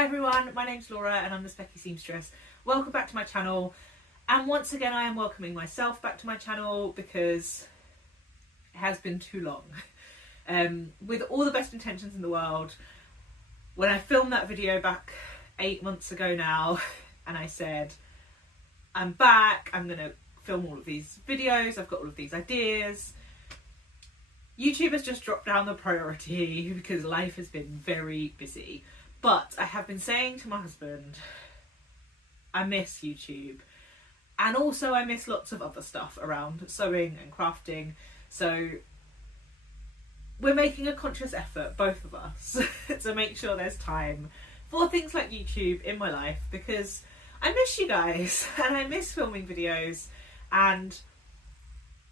Hi everyone, my name's Laura and I'm the Specky Seamstress. Welcome back to my channel, and once again I am welcoming myself back to my channel because it has been too long. With all the best intentions in the world, when I filmed that video back 8 months ago now and I said I'm back, I'm going to film all of these videos, I've got all of these ideas, YouTube has just dropped down the priority because life has been very busy. But I have been saying to my husband, I miss YouTube, and also I miss lots of other stuff around sewing and crafting. So we're making a conscious effort, both of us, to make sure there's time for things like YouTube in my life, because I miss you guys and I miss filming videos, and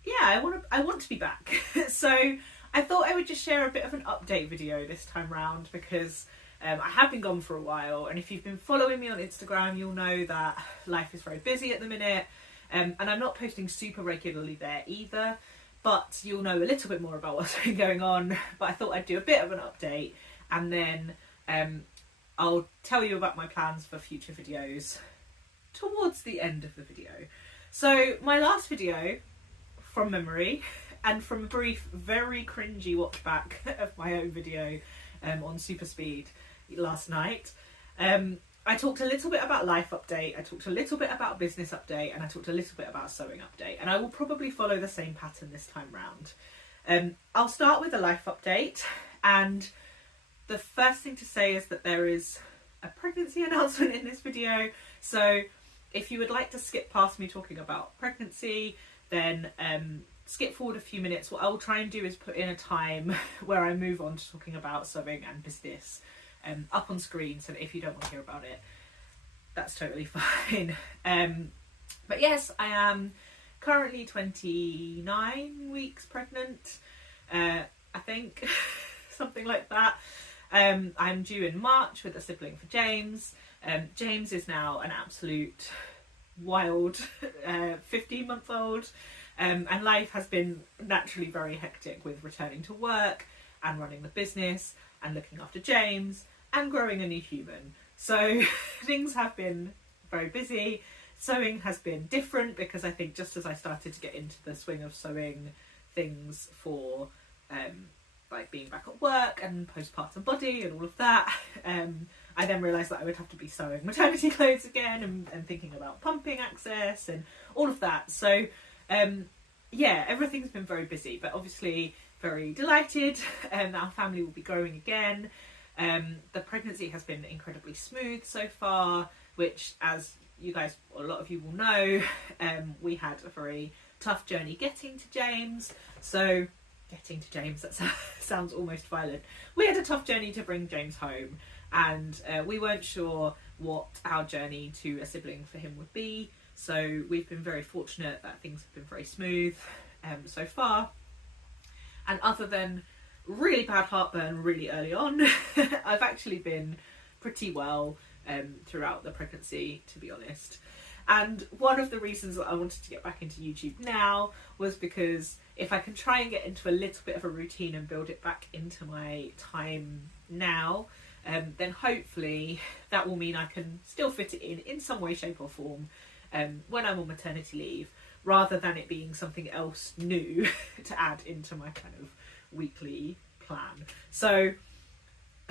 yeah, I want to be back. So I thought I would just share a bit of an update video this time round, because I have been gone for a while, and if you've been following me on Instagram you'll know that life is very busy at the minute, and I'm not posting super regularly there either, but you'll know a little bit more about what's been going on. But I thought I'd do a bit of an update, and then I'll tell you about my plans for future videos towards the end of the video. So my last video, from memory and from a brief, very cringy watch back of my own video on super speed last night, I talked a little bit about life update, I talked a little bit about business update, and I talked a little bit about sewing update, and I will probably follow the same pattern this time round. I'll start with a life update, and the first thing to say is that there is a pregnancy announcement in this video, so if you would like to skip past me talking about pregnancy, then skip forward a few minutes. What I will try and do is put in a time where I move on to talking about sewing and business up on screen, so that if you don't want to hear about it, that's totally fine. But yes, I am currently 29 weeks pregnant, I think, something like that. I'm due in March with a sibling for James. James is now an absolute wild 15-month-old. And life has been naturally very hectic with returning to work and running the business and looking after James and growing a new human. So things have been very busy. Sewing has been different because I think just as I started to get into the swing of sewing things for like being back at work and postpartum body and all of that, I then realised that I would have to be sewing maternity clothes again and thinking about pumping access and all of that. So yeah, everything's been very busy, but obviously very delighted that our family will be growing again. The pregnancy has been incredibly smooth so far, which, as you guys, or a lot of you will know, we had a very tough journey getting to James. So getting to James, that sounds almost violent. We had a tough journey to bring James home, and we weren't sure what our journey to a sibling for him would be. So we've been very fortunate that things have been very smooth so far. And other than really bad heartburn really early on, I've actually been pretty well throughout the pregnancy, to be honest. And one of the reasons that I wanted to get back into YouTube now was because if I can try and get into a little bit of a routine and build it back into my time now, then hopefully that will mean I can still fit it in some way, shape or form when I'm on maternity leave, rather than it being something else new to add into my kind of weekly plan. So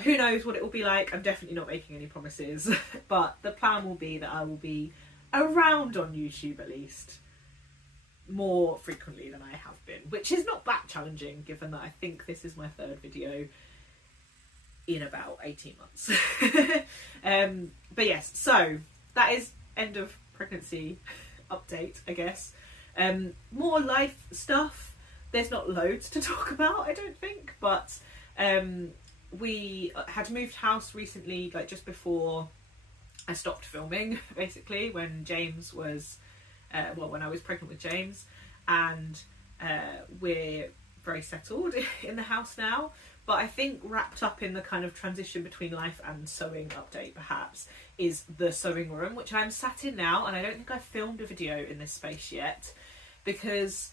who knows what it will be like. I'm definitely not making any promises, but the plan will be that I will be around on YouTube at least more frequently than I have been, which is not that challenging given that I think this is my third video in about 18 months. But yes, so that is end of pregnancy update, I guess. More life stuff. There's not loads to talk about, I don't think, but we had moved house recently, like just before I stopped filming, basically, when James was, when I was pregnant with James, and we're very settled in the house now. But I think wrapped up in the kind of transition between life and sewing update, perhaps, is the sewing room, which I'm sat in now, and I don't think I've filmed a video in this space yet, because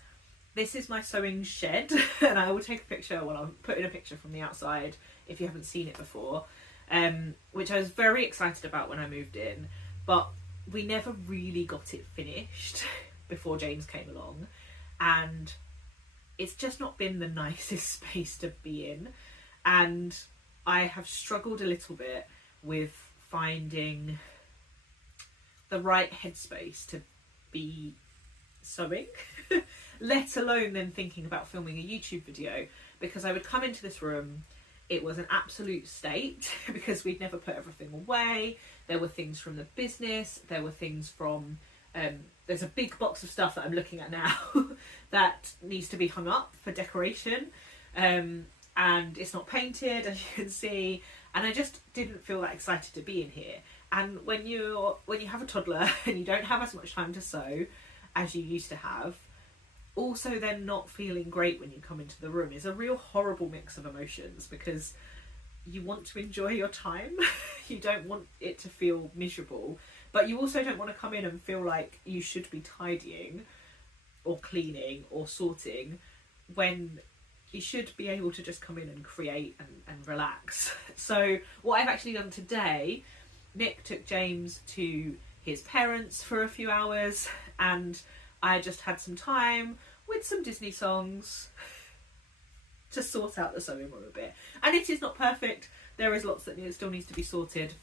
this is my sewing shed, and I will take a picture, well, I'll put in a picture from the outside if you haven't seen it before. which I was very excited about when I moved in, but we never really got it finished before James came along, and it's just not been the nicest space to be in, and I have struggled a little bit with finding the right headspace to be sewing, let alone then thinking about filming a YouTube video, because I would come into this room, it was an absolute state because we'd never put everything away. There were things from the business, there were things from there's a big box of stuff that I'm looking at now that needs to be hung up for decoration, and it's not painted, as you can see, and I just didn't feel that excited to be in here. And when you have a toddler and you don't have as much time to sew as you used to have, also then not feeling great when you come into the room is a real horrible mix of emotions, because you want to enjoy your time, you don't want it to feel miserable, but you also don't want to come in and feel like you should be tidying or cleaning or sorting when you should be able to just come in and create and relax. So what I've actually done today, Nick took James to his parents for a few hours, and I just had some time with some Disney songs to sort out the sewing room a bit. And it is not perfect, there is lots that still needs to be sorted,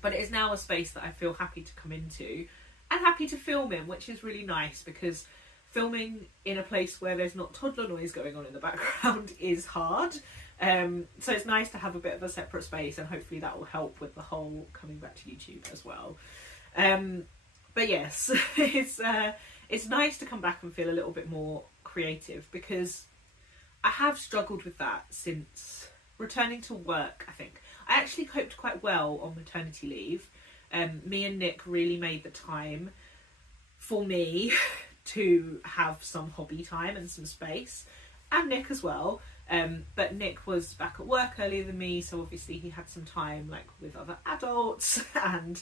but it is now a space that I feel happy to come into and happy to film in, which is really nice, because filming in a place where there's not toddler noise going on in the background is hard. So it's nice to have a bit of a separate space, and hopefully that will help with the whole coming back to YouTube as well. But yes, it's nice to come back and feel a little bit more creative, because I have struggled with that since returning to work. I think I actually coped quite well on maternity leave. Me and Nick really made the time for me to have some hobby time and some space, and Nick as well. But Nick was back at work earlier than me, so obviously he had some time like with other adults, and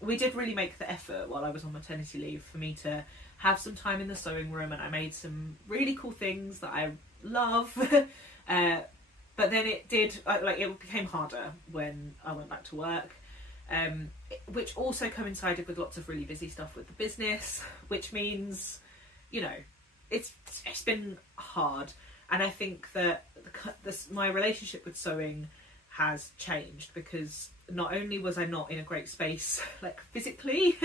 we did really make the effort while I was on maternity leave for me to have some time in the sewing room, and I made some really cool things that I love. But then it became harder when I went back to work, which also coincided with lots of really busy stuff with the business, which means, you know, it's been hard. And I think that my relationship with sewing has changed, because not only was I not in a great space like physically,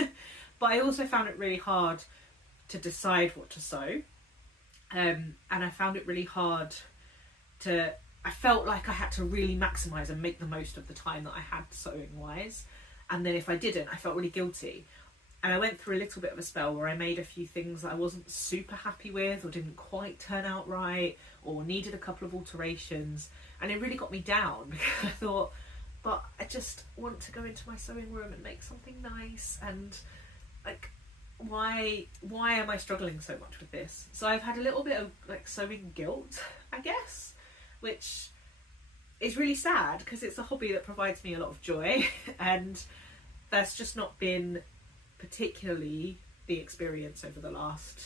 but I also found it really hard to decide what to sew, and I found it really hard I felt like I had to really maximise and make the most of the time that I had sewing wise, and then if I didn't, I felt really guilty. And I went through a little bit of a spell where I made a few things that I wasn't super happy with, or didn't quite turn out right, or needed a couple of alterations, and it really got me down, because I thought, but I just want to go into my sewing room and make something nice, and like, why am I struggling so much with this? So I've had a little bit of like sewing guilt, I guess, which is really sad, because it's a hobby that provides me a lot of joy, and that's just not been particularly the experience over the last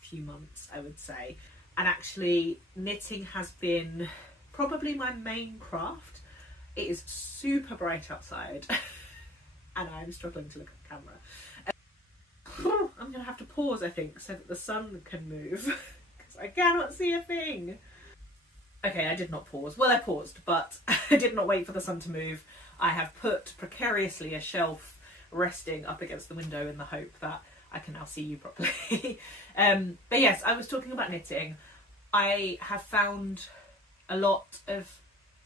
few months, I would say. And actually knitting has been probably my main craft. It is super bright outside and I'm struggling to look at the camera. I'm gonna have to pause, I think, so that the sun can move, because I cannot see a thing. Okay, I did not pause. Well, I paused, but I did not wait for the sun to move. I have put precariously a shelf resting up against the window in the hope that I can now see you properly. But yes, I was talking about knitting. I have found a lot of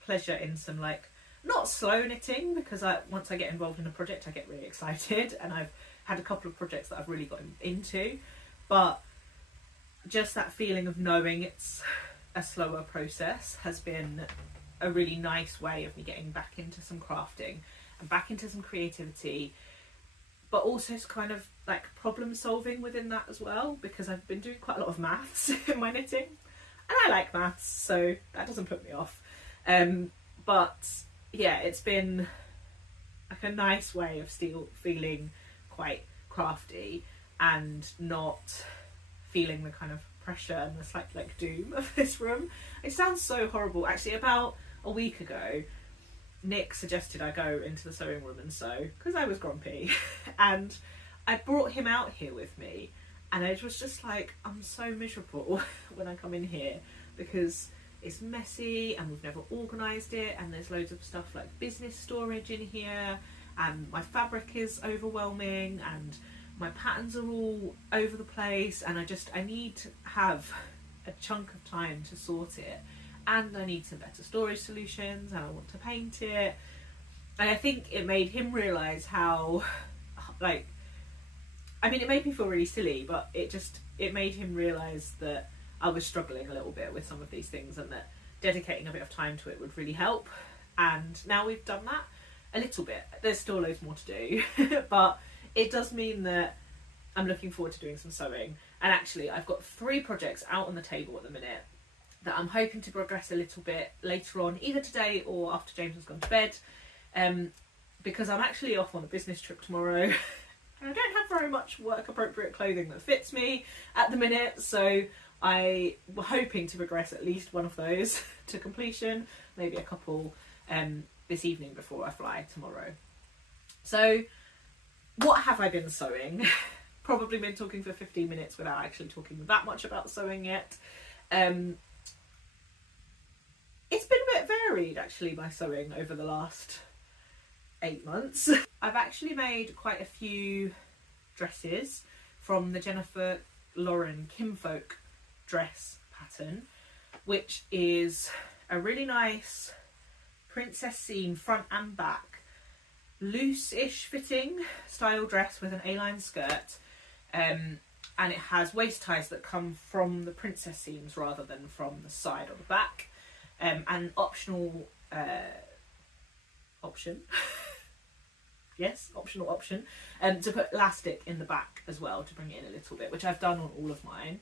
pleasure in some, like, not slow knitting, because once I get involved in a project I get really excited, and I've had a couple of projects that I've really gotten into, but just that feeling of knowing it's a slower process has been a really nice way of me getting back into some crafting and back into some creativity, but also kind of like problem solving within that as well, because I've been doing quite a lot of maths in my knitting, and I like maths, so that doesn't put me off. But yeah, it's been like a nice way of still feeling quite crafty and not feeling the kind of pressure and the slight like doom of this room. It sounds so horrible. Actually, about a week ago Nick suggested I go into the sewing room and sew because I was grumpy, and I brought him out here with me, and I was just like, I'm so miserable when I come in here because it's messy and we've never organised it, and there's loads of stuff like business storage in here, and my fabric is overwhelming, and my patterns are all over the place, and I need to have a chunk of time to sort it, and I need some better storage solutions, and I want to paint it. And I think it made him realise how, like, I mean, it made me feel really silly, but it made him realise that I was struggling a little bit with some of these things, and that dedicating a bit of time to it would really help. And now we've done that a little bit. There's still loads more to do, but it does mean that I'm looking forward to doing some sewing. And actually, I've got 3 projects out on the table at the minute that I'm hoping to progress a little bit later on, either today or after James has gone to bed, because I'm actually off on a business trip tomorrow, and I don't have very much work appropriate clothing that fits me at the minute, so I were hoping to progress at least one of those to completion, maybe a couple this evening before I fly tomorrow. So what have I been sewing? Probably been talking for 15 minutes without actually talking that much about sewing yet. It's been a bit varied actually, my sewing over the last 8 months. I've actually made quite a few dresses from the Jennifer Lauren Kinfolk dress pattern, which is a really nice princess seam front and back, loose-ish fitting style dress with an A-line skirt, and it has waist ties that come from the princess seams rather than from the side or the back, and optional option yes, optional option to put elastic in the back as well to bring it in a little bit, which I've done on all of mine.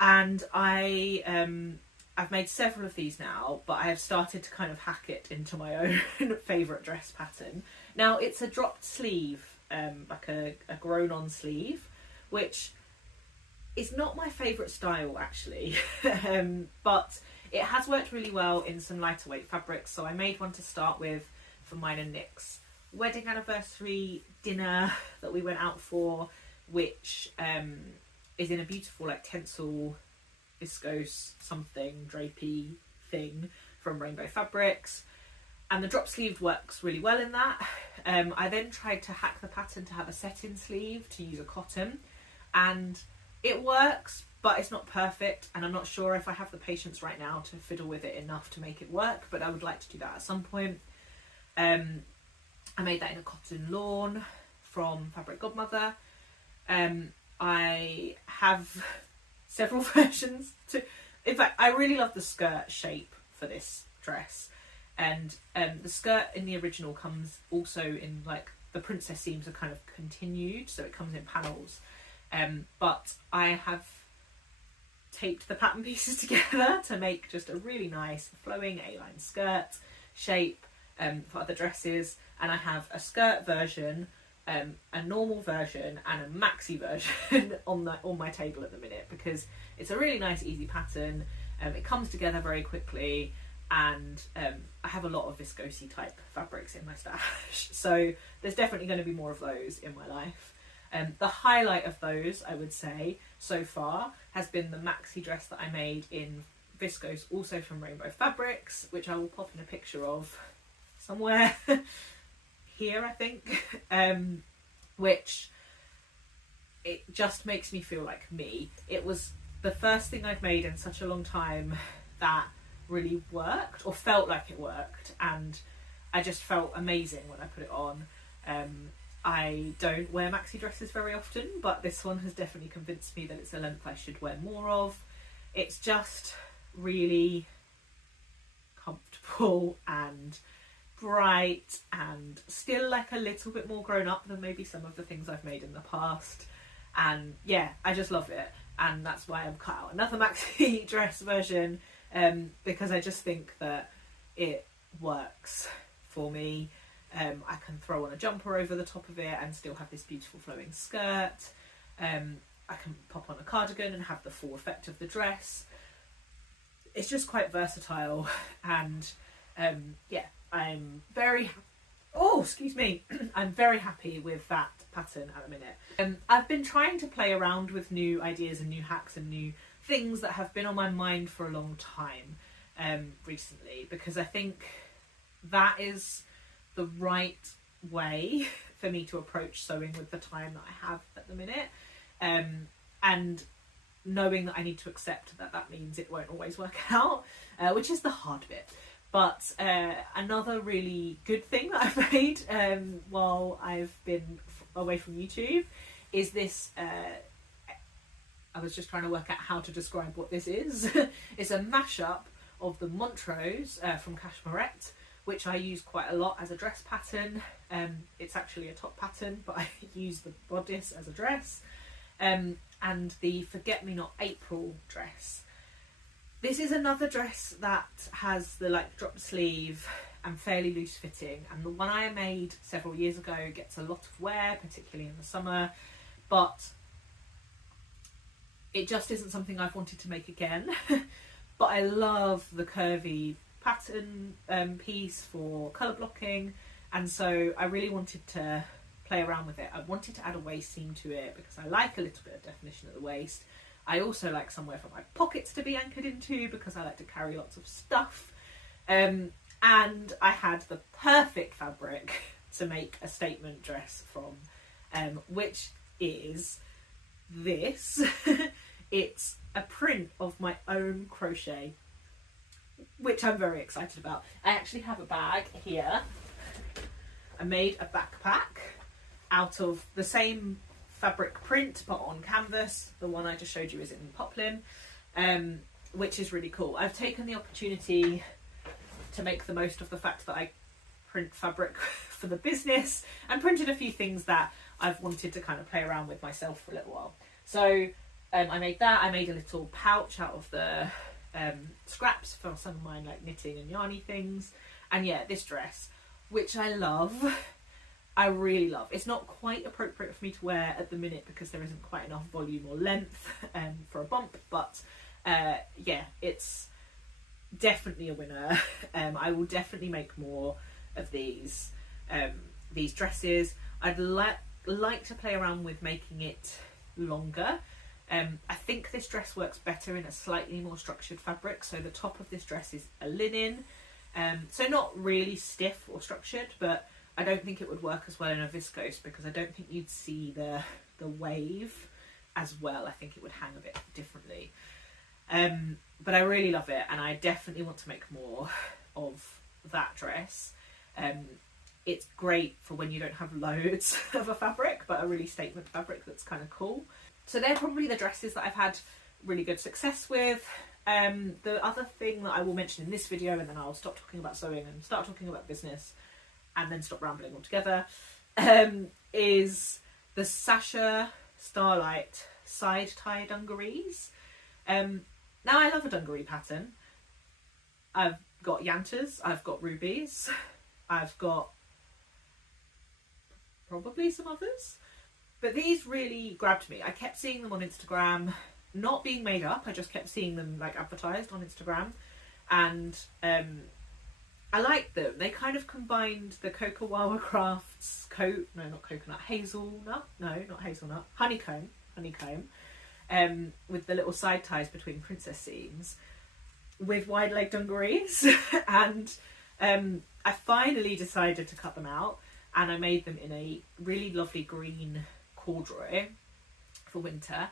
And I've made several of these now, but I have started to kind of hack it into my own favourite dress pattern. Now it's a dropped sleeve, like a grown-on sleeve, which is not my favourite style actually, but it has worked really well in some lighter weight fabrics. So I made one to start with for mine and Nick's wedding anniversary dinner that we went out for, which is in a beautiful like tencel viscose something drapey thing from Rainbow Fabrics, and the drop sleeve works really well in that. I then tried to hack the pattern to have a set-in sleeve to use a cotton, and it works, but it's not perfect, and I'm not sure if I have the patience right now to fiddle with it enough to make it work, but I would like to do that at some point. I made that in a cotton lawn from Fabric Godmother. I have several versions to, in fact I really love the skirt shape for this dress, and the skirt in the original comes also in like the princess seams are kind of continued, so it comes in panels, but I have taped the pattern pieces together to make just a really nice flowing A-line skirt shape for other dresses. And I have a skirt version, a normal version and a maxi version on my table at the minute, because it's a really nice easy pattern. It comes together very quickly, and I have a lot of viscosy type fabrics in my stash, so there's definitely going to be more of those in my life. The highlight of those, I would say, so far has been the maxi dress that I made in viscose, also from Rainbow Fabrics, which I will pop in a picture of somewhere here, I think, which it just makes me feel like me. It was the first thing I've made in such a long time that really worked, or felt like it worked, and I just felt amazing when I put it on. I don't wear maxi dresses very often, but this one has definitely convinced me that it's a length I should wear more of. It's just really comfortable and bright, and still like a little bit more grown up than maybe some of the things I've made in the past. And yeah, I just love it, and that's why I've cut out another maxi dress version, because I just think that it works for me. I can throw on a jumper over the top of it and still have this beautiful flowing skirt. I can pop on a cardigan and have the full effect of the dress. It's just quite versatile, and yeah, I'm very, oh, excuse me, I'm very happy with that pattern at the minute. I've been trying to play around with new ideas and new hacks and new things that have been on my mind for a long time recently, because I think that is the right way for me to approach sewing with the time that I have at the minute, and knowing that I need to accept that that means it won't always work out, which is the hard bit. But another really good thing that I've made while I've been away from YouTube is this, I was just trying to work out how to describe what this is. It's a mashup of the Montrose from Cashmerette, which I use quite a lot as a dress pattern. It's actually a top pattern, but I use the bodice as a dress. And the Forget Me Not April dress. This is another dress that has the like drop sleeve and fairly loose fitting, and the one I made several years ago gets a lot of wear, particularly in the summer, but it just isn't something I've wanted to make again. But I love the curvy pattern piece for colour blocking, and so I really wanted to play around with it. I wanted to add a waist seam to it because I like a little bit of definition at the waist. I also like somewhere for my pockets to be anchored into because I like to carry lots of stuff. And I had the perfect fabric to make a statement dress from, which is this. It's a print of my own crochet, which I'm very excited about. I actually have a bag here. I made a backpack out of the same fabric print but on canvas. The one I just showed you is in poplin, which is really cool. I've taken the opportunity to make the most of the fact that I print fabric for the business and printed a few things that I've wanted to kind of play around with myself for a little while. So I made that. I made a little pouch out of the scraps for some of mine like knitting and yarny things. And yeah, this dress, which I love, I really love. It's not quite appropriate for me to wear at the minute because there isn't quite enough volume or length for a bump, but yeah, it's definitely a winner. I will definitely make more of these dresses. I'd like to play around with making it longer. I think this dress works better in a slightly more structured fabric. So the top of this dress is a linen, so not really stiff or structured, but I don't think it would work as well in a viscose because I don't think you'd see the wave as well. I think it would hang a bit differently. But I really love it, and I definitely want to make more of that dress. It's great for when you don't have loads of a fabric, but a really statement fabric that's kind of cool. So they're probably the dresses that I've had really good success with. The other thing that I will mention in this video, and then I'll stop talking about sewing and start talking about business and then stop rambling altogether, is the Sasha Starlight side tie dungarees. Now I love a dungaree pattern. I've got Yantas, I've got rubies, I've got probably some others, but these really grabbed me. I kept seeing them on Instagram, not being made up, I just kept seeing them like advertised on Instagram, and I liked them. They kind of combined the Cocowawa Crafts honeycomb with the little side ties between princess seams with wide leg dungarees. And I finally decided to cut them out, and I made them in a really lovely green corduroy for winter,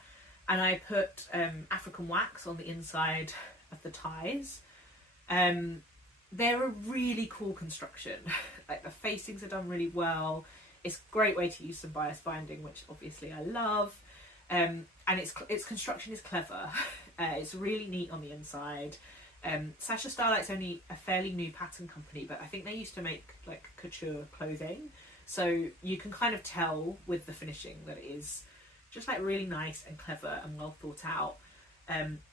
and I put African wax on the inside of the ties. They're a really cool construction. Like the facings are done really well. It's a great way to use some bias binding, which obviously I love. And its construction is clever. It's really neat on the inside. Sasha Starlight's only a fairly new pattern company, but I think they used to make like couture clothing. So you can kind of tell with the finishing that it is just like really nice and clever and well thought out.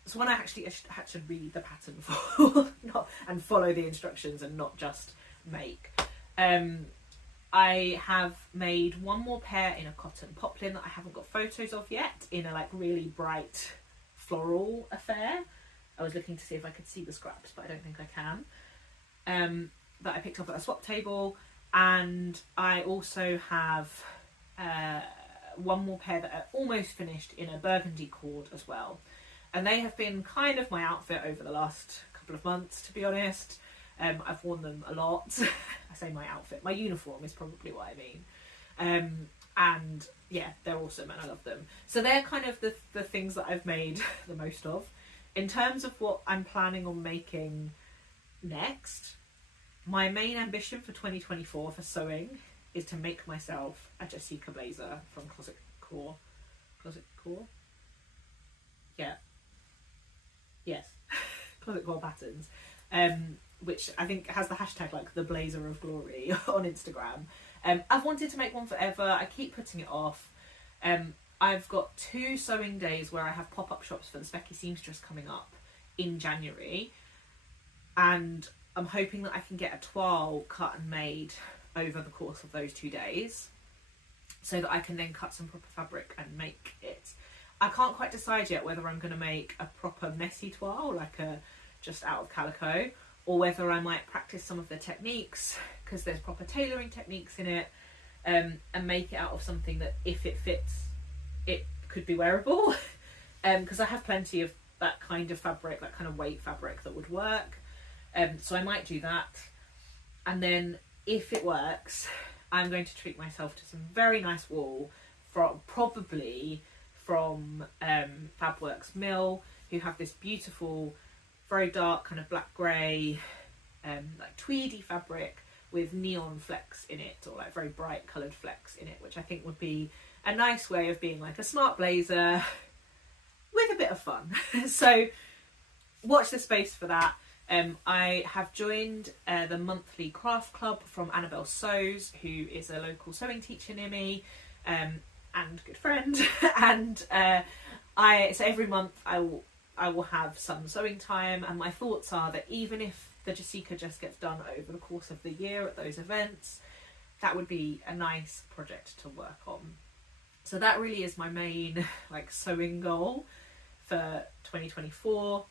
So when I actually had to read the pattern and follow the instructions and not just make, I have made one more pair in a cotton poplin that I haven't got photos of yet, in a like really bright floral affair. I was looking to see if I could see the scraps, but I don't think I can. that I picked up at a swap table, and I also have one more pair that are almost finished in a burgundy cord as well. And they have been kind of my outfit over the last couple of months, to be honest. I've worn them a lot. I say my outfit, my uniform is probably what I mean. And yeah, they're awesome and I love them. So they're kind of the things that I've made the most of. In terms of what I'm planning on making next, my main ambition for 2024 for sewing is to make myself a Jessica blazer from Closet Core. Closet Core? Yeah. Yes. Closet Core Patterns. Which I think has the hashtag like the Blazer of Glory on Instagram. I've wanted to make one forever. I keep putting it off. I've got 2 sewing days where I have pop-up shops for the Specky Seamstress coming up in January. And I'm hoping that I can get a toile cut and made over the course of those 2 days, so that I can then cut some proper fabric and make it. I can't quite decide yet whether I'm going to make a proper messy toile, like a just out of calico, or whether I might practice some of the techniques, because there's proper tailoring techniques in it, and make it out of something that, if it fits, it could be wearable. Because I have plenty of that kind of fabric, that kind of weight fabric that would work. So I might do that. And then if it works, I'm going to treat myself to some very nice wool, probably from Fabworks Mill, who have this beautiful, very dark kind of black grey, like tweedy fabric with neon flecks in it, or like very bright coloured flecks in it, which I think would be a nice way of being like a smart blazer with a bit of fun. So watch the space for that. I have joined the monthly craft club from Annabelle Sews, who is a local sewing teacher near me, and good friend. And so every month I will have some sewing time, and my thoughts are that even if the Jessica just gets done over the course of the year at those events, that would be a nice project to work on. So that really is my main like sewing goal for 2024,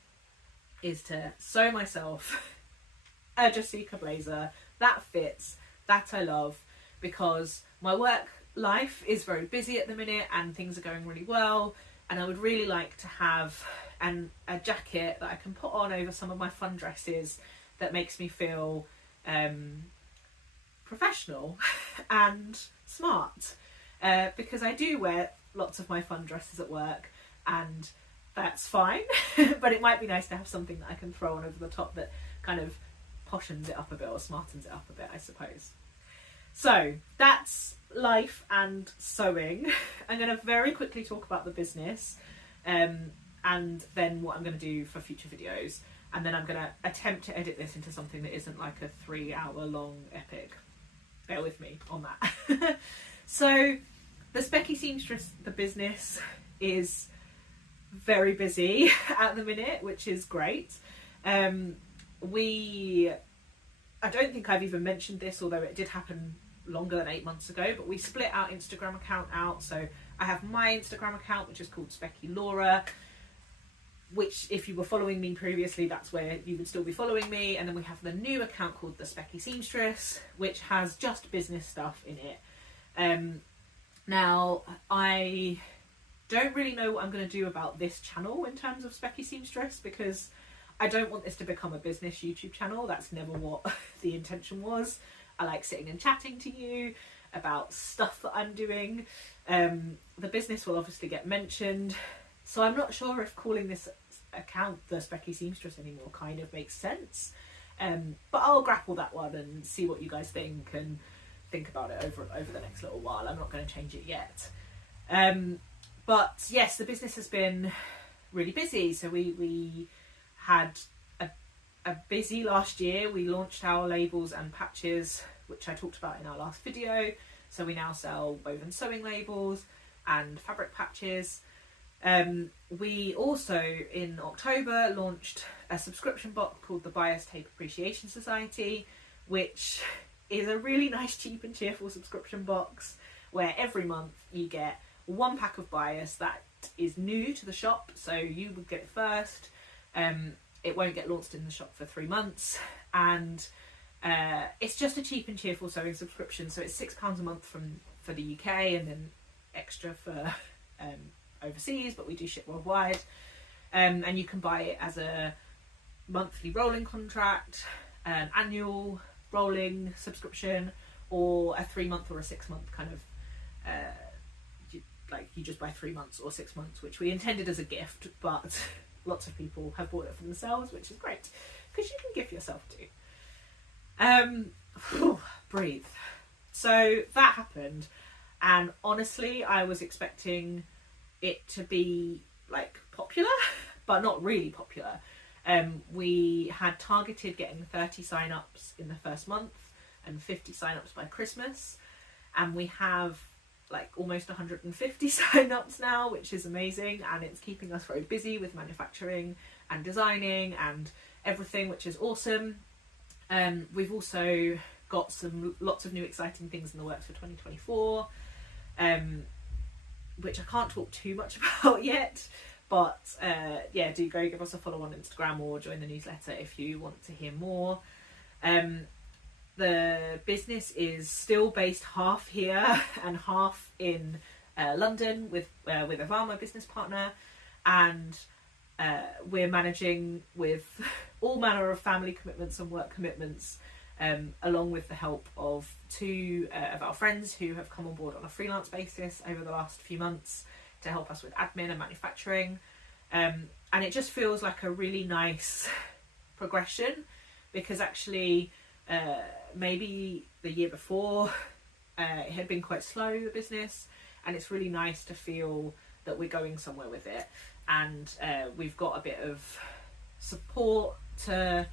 is to sew myself a Jessica blazer that fits, that I love, because my work life is very busy at the minute and things are going really well, and I would really like to have a jacket that I can put on over some of my fun dresses that makes me feel professional and smart, because I do wear lots of my fun dresses at work, and that's fine. But it might be nice to have something that I can throw on over the top that kind of poshens it up a bit, or smartens it up a bit, I suppose. So that's life and sewing. I'm going to very quickly talk about the business, and then what I'm going to do for future videos, and then I'm going to attempt to edit this into something that isn't like a 3-hour long epic. Bear with me on that. So the Specky Seamstress, the business, is very busy at the minute, which is great. I don't think I've even mentioned this, although it did happen longer than 8 months ago, but we split our Instagram account out. So I have my Instagram account, which is called Specky Laura, which, if you were following me previously, that's where you would still be following me. And then we have the new account called the Specky Seamstress, which has just business stuff in it. Now, I don't really know what I'm going to do about this channel in terms of Specky Seamstress, because I don't want this to become a business YouTube channel. That's never what the intention was. I like sitting and chatting to you about stuff that I'm doing. The business will obviously get mentioned, so I'm not sure if calling this account the Specky Seamstress anymore kind of makes sense. But I'll grapple that one and see what you guys think, and think about it over the next little while. I'm not going to change it yet. But yes, the business has been really busy. So we had a busy last year. We launched our labels and patches, which I talked about in our last video. So we now sell woven sewing labels and fabric patches. We also, in October, launched a subscription box called the Bias Tape Appreciation Society, which is a really nice, cheap and cheerful subscription box where every month you get 1 pack of bias that is new to the shop, so you would get it first. It won't get launched in the shop for 3 months, and It's just a cheap and cheerful sewing subscription, so it's £6 a month for the UK, and then extra for overseas, but we do ship worldwide. And you can buy it as a monthly rolling contract, an annual rolling subscription, or a 3-month or a 6-month kind of you just buy 3 months or 6 months, which we intended as a gift, but lots of people have bought it for themselves, which is great because you can gift yourself too. Breathe. So that happened, and honestly I was expecting it to be like popular, but not really popular. We had targeted getting 30 sign-ups in the first month and 50 sign-ups by Christmas, and we have like almost 150 sign-ups now, which is amazing, and it's keeping us very busy with manufacturing and designing and everything, which is awesome. We've also got lots of new exciting things in the works for 2024, which I can't talk too much about yet, but yeah, do go give us a follow on Instagram or join the newsletter if you want to hear more. The business is still based half here and half in London with Avar, my business partner, and we're managing with all manner of family commitments and work commitments, along with the help of 2 of our friends who have come on board on a freelance basis over the last few months to help us with admin and manufacturing. And it just feels like a really nice progression, because actually maybe the year before it had been quite slow, the business, and it's really nice to feel that we're going somewhere with it, and we've got a bit of support to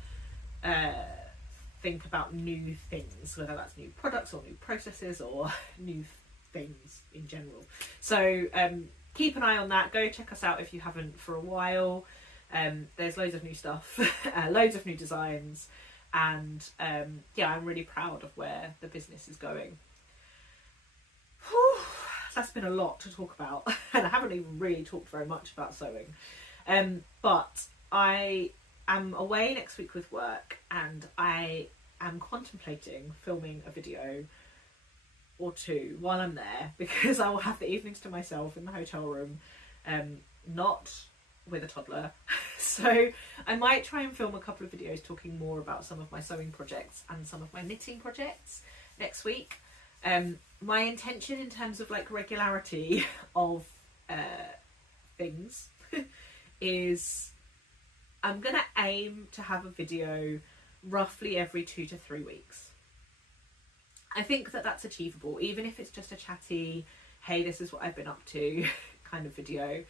think about new things, whether that's new products or new processes or new things in general. So keep an eye on that. Go check us out if you haven't for a while. There's loads of new stuff, loads of new designs, and yeah, I'm really proud of where the business is going. Whew, that's been a lot to talk about, and I haven't even really talked very much about sewing. But I am away next week with work, and I am contemplating filming a video or 2 while I'm there, because I will have the evenings to myself in the hotel room, not with a toddler. So I might try and film a couple of videos talking more about some of my sewing projects and some of my knitting projects next week. My intention in terms of like regularity of things is I'm gonna aim to have a video roughly every 2 to 3 weeks. I think that that's achievable, even if it's just a chatty, hey, this is what I've been up to kind of video.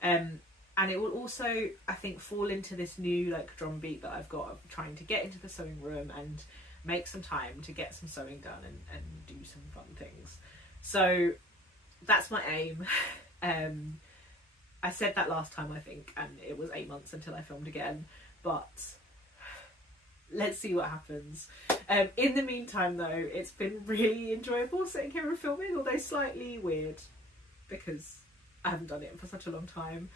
And it will also, I think, fall into this new like drumbeat that I've got of trying to get into the sewing room and make some time to get some sewing done and do some fun things. So that's my aim. I said that last time, I think, and it was 8 months until I filmed again, but let's see what happens. In the meantime though, it's been really enjoyable sitting here and filming, although slightly weird because I haven't done it for such a long time.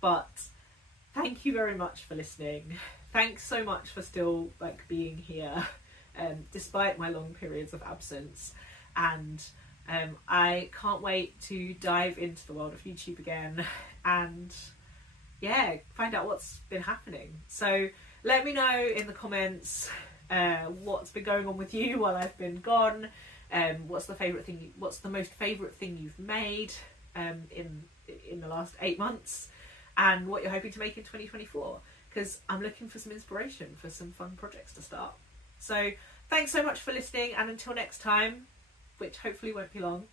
But thank you very much for listening. Thanks so much for still like being here, despite my long periods of absence. And I can't wait to dive into the world of YouTube again and yeah, find out what's been happening. So let me know in the comments what's been going on with you while I've been gone. What's the most favourite thing you've made in the last 8 months, and what you're hoping to make in 2024, because I'm looking for some inspiration for some fun projects to start. So thanks so much for listening, and until next time, which hopefully won't be long,